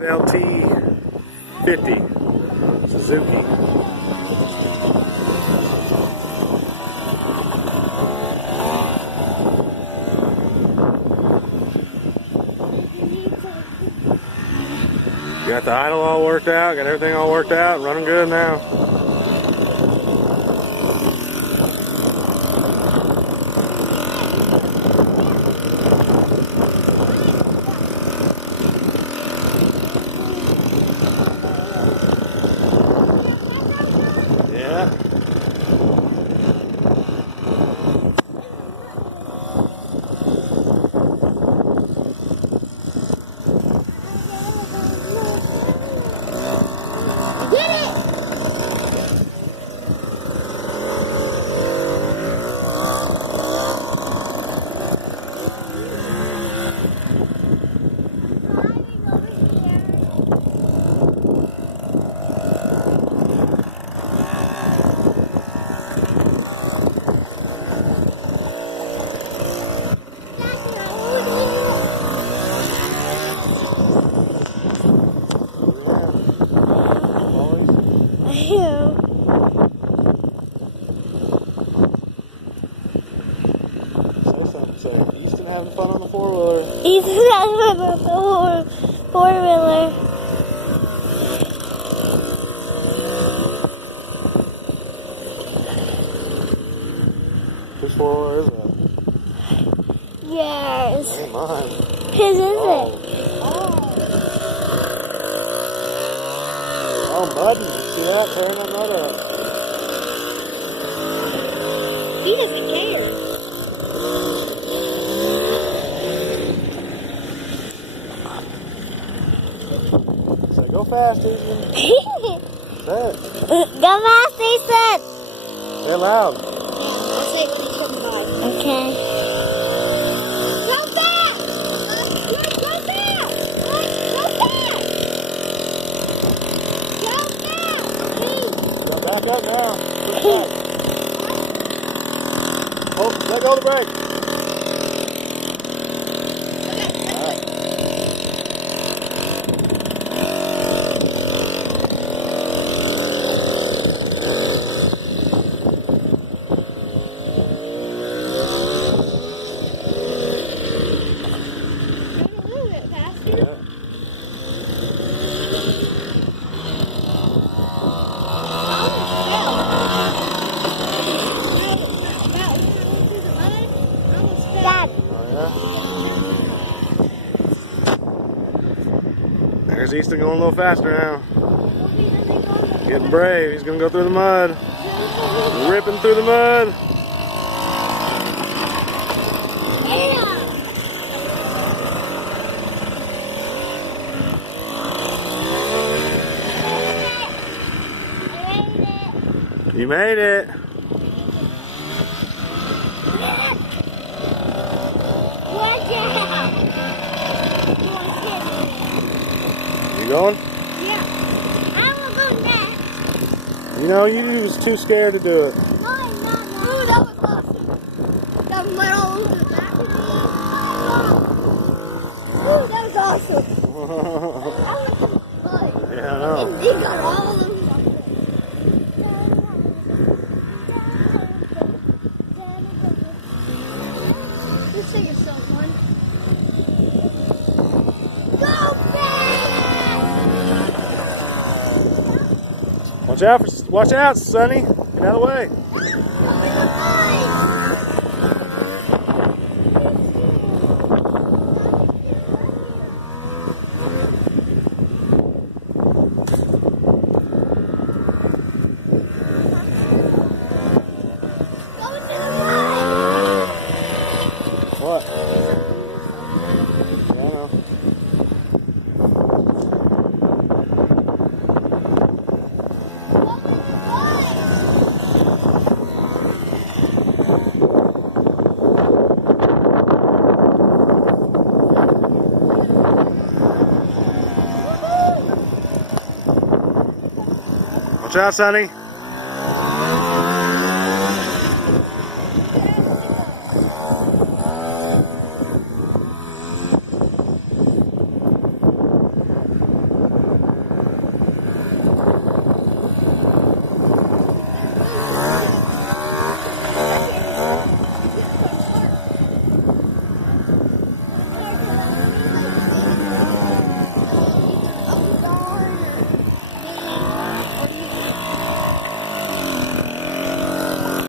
XLT50 Suzuki. Got the idle all worked out, got everything all worked out, running good now. Yeah. Say, Easton having fun on the four-wheeler. Easton having fun on the four-wheeler. Whose four-wheeler is that? Yours. Ain't mine. Whose is it? Oh, mudding. You see that? Tearing that mud up. He doesn't care. Say, go fast, Easton. Say it. Go fast, Easton. Say it loud. Yeah, I'll say it when you come by. Okay. Go fast! Go fast! Go fast! Go fast! Go back up now. Push back. Oh, let go of the brake. There's Easton going a little faster now. Getting brave. He's going to go through the mud. Ripping through the mud. You made it. You going? Yeah. I will go next. You know, you was too scared to do it. No, I'm not. Ooh, that was awesome. That went all over the back of me. Ooh, that was awesome. That was fun. Yeah, I know. And you got all of them. Just say yourself one. Go fast! Watch out, Sonny. Get out of the way. What? I don't know. Watch out, Sonny.